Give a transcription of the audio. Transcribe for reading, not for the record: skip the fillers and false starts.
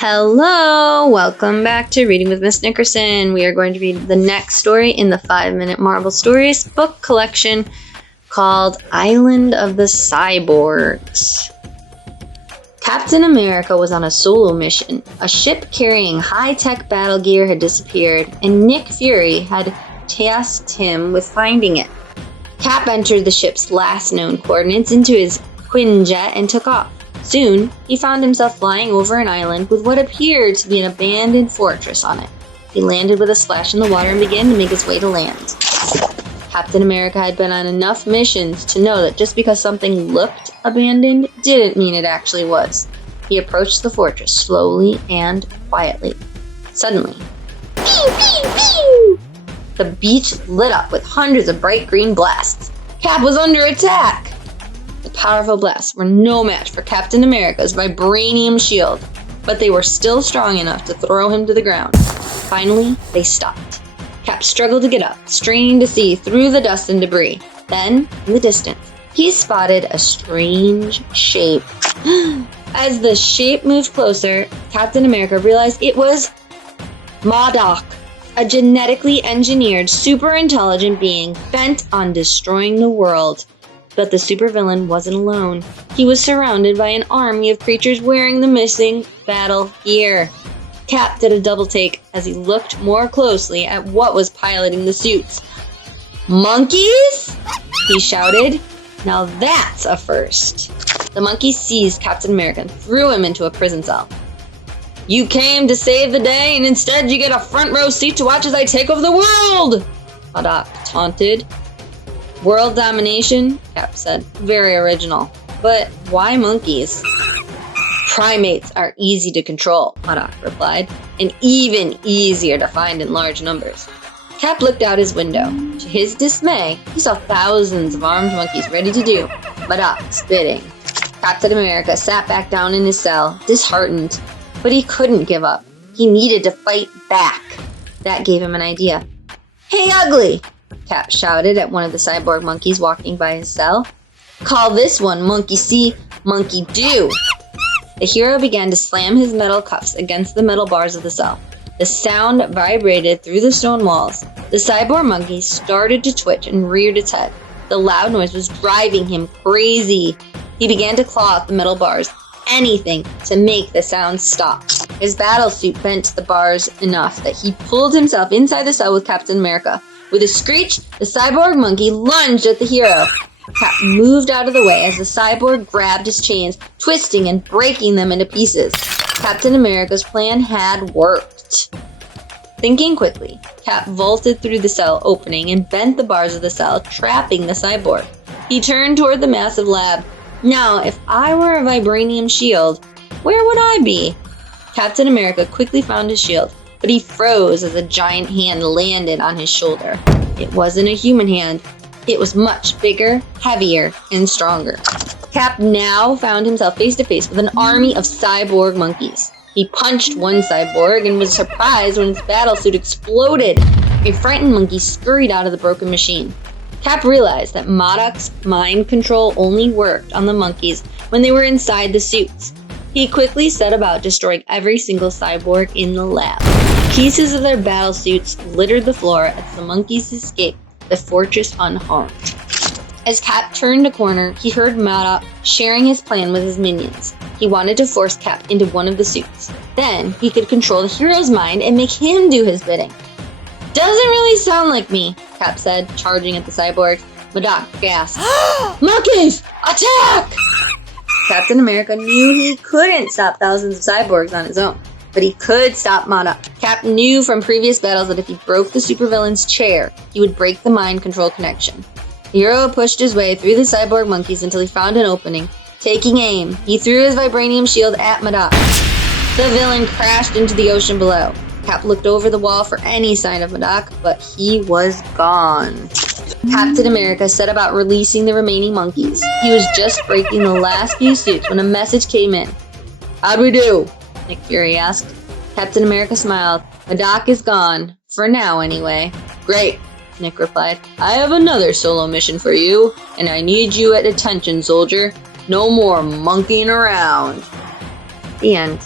Hello! Welcome back to Reading with Miss Nickerson. We are going to read the next story in the 5-Minute Marvel Stories book collection called Island of the Cyborgs. Captain America was on a solo mission. A ship carrying high-tech battle gear had disappeared, and Nick Fury had tasked him with finding it. Cap entered the ship's last known coordinates into his Quinjet and took off. Soon, he found himself flying over an island with what appeared to be an abandoned fortress on it. He landed with a splash in the water and began to make his way to land. Captain America had been on enough missions to know that just because something looked abandoned didn't mean it actually was. He approached the fortress slowly and quietly. Suddenly, pew, pew, pew! The beach lit up with hundreds of bright green blasts. Cap was under attack! The powerful blasts were no match for Captain America's vibranium shield, but they were still strong enough to throw him to the ground. Finally, they stopped. Cap struggled to get up, straining to see through the dust and debris. Then, in the distance, he spotted a strange shape. As the shape moved closer, Captain America realized it was M.O.D.O.K, a genetically engineered, super intelligent being bent on destroying the world. But the supervillain wasn't alone. He was surrounded by an army of creatures wearing the missing battle gear. Cap did a double take as he looked more closely at what was piloting the suits. "Monkeys?" he shouted. "Now that's a first." The monkeys seized Captain America and threw him into a prison cell. "You came to save the day, and instead you get a front row seat to watch as I take over the world!" M.O.D.O.K taunted. "World domination," Cap said. "Very original. But why monkeys?" "Primates are easy to control," M.O.D.O.K replied, "and even easier to find in large numbers." Cap looked out his window. To his dismay, he saw thousands of armed monkeys ready to do M.O.D.O.K's bidding. Captain America sat back down in his cell, disheartened. But he couldn't give up. He needed to fight back. That gave him an idea. "Hey, ugly!" Cap shouted at one of the cyborg monkeys walking by his cell. "Call this one Monkey See, Monkey Do." The hero began to slam his metal cuffs against the metal bars of the cell. The sound vibrated through the stone walls. The cyborg monkey started to twitch and reared its head. The loud noise was driving him crazy. He began to claw at the metal bars, anything to make the sound stop. His battle suit bent the bars enough that he pulled himself inside the cell with Captain America. With a screech, the cyborg monkey lunged at the hero. Cap moved out of the way as the cyborg grabbed his chains, twisting and breaking them into pieces. Captain America's plan had worked. Thinking quickly, Cap vaulted through the cell opening and bent the bars of the cell, trapping the cyborg. He turned toward the massive lab. Now, if I were a vibranium shield, where would I be? Captain America quickly found his shield, but he froze as a giant hand landed on his shoulder. It wasn't a human hand. It was much bigger, heavier, and stronger. Cap now found himself face to face with an army of cyborg monkeys. He punched one cyborg and was surprised when his battlesuit exploded. A frightened monkey scurried out of the broken machine. Cap realized that M.O.D.O.K's mind control only worked on the monkeys when they were inside the suits. He quickly set about destroying every single cyborg in the lab. Pieces of their battle suits littered the floor as the monkeys escaped the fortress unharmed. As Cap turned a corner, he heard M.O.D.O.K sharing his plan with his minions. He wanted to force Cap into one of the suits. Then he could control the hero's mind and make him do his bidding. "Doesn't really sound like me," Cap said, charging at the cyborgs. M.O.D.O.K gasped. "Monkeys! Attack!" Captain America knew he couldn't stop thousands of cyborgs on his own, but he could stop M.O.D.O.K. Cap knew from previous battles that if he broke the supervillain's chair, he would break the mind control connection. The hero pushed his way through the cyborg monkeys until he found an opening. Taking aim, he threw his vibranium shield at M.O.D.O.K. The villain crashed into the ocean below. Cap looked over the wall for any sign of M.O.D.O.K, but he was gone. Captain America set about releasing the remaining monkeys. He was just breaking the last few suits when a message came in. "How'd we do?" Nick Fury asked. Captain America smiled. "M.O.D.O.K is gone. For now, anyway." "Great," Nick replied. "I have another solo mission for you, and I need you at attention, soldier. No more monkeying around." The end.